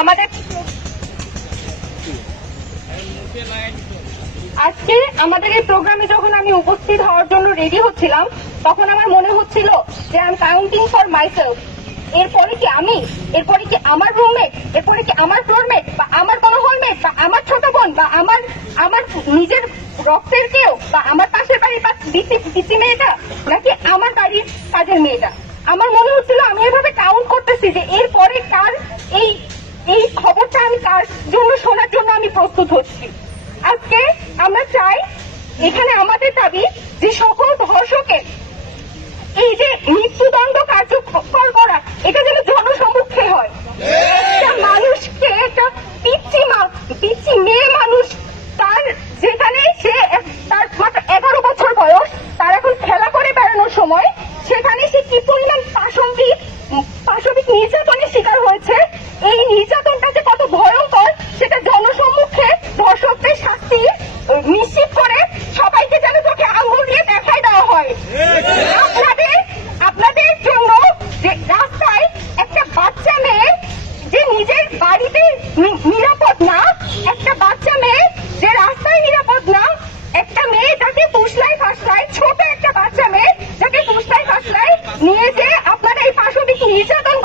আমাদের আজকে আমাদের এই প্রোগ্রামে যখন আমি উপস্থিত হওয়ার জন্য রেডি হচ্ছিলাম, তখন আমার মনে হচ্ছিল যে I am counting for myself এরপরে কি আমি? এরপরে কি আমার রুমমেট এরপরে কি আমার ফ্লোরমেট বা আমার কোনো হলমেট বা আমার ছোট বোন? বা আমার আমার নিজের রক্তের কেউ? বা আমার পাশের বাড়ির পিসি মেয়েটা? নাকি আমার বাড়ির কাজের মেয়েটা? আমার মনে হচ্ছিল আমি এভাবে কাউন্ট করতেছি যে এরপরে কার এই এই খবরটা আমি কার জন্য শোনার জন্য আমি প্রস্তুত হচ্ছি। আজকে আমরা চাই, এখানে আমাদের দাবি যে সকল ধর্ষকের এই যে মৃত্যুদণ্ড কার্যকর করা, এটা যেন নিরাপদ না। একটা বাচ্চা মেয়ে, যে রাস্তায় নিরাপদ না। একটা মেয়ে তাকে পুষলাই ফাসলায়, ছোট একটা বাচ্চা মেয়ে যাকে ফুসলায় ফাসলায় নিয়ে যে আপনারা এই পাশবিক নির্যাতন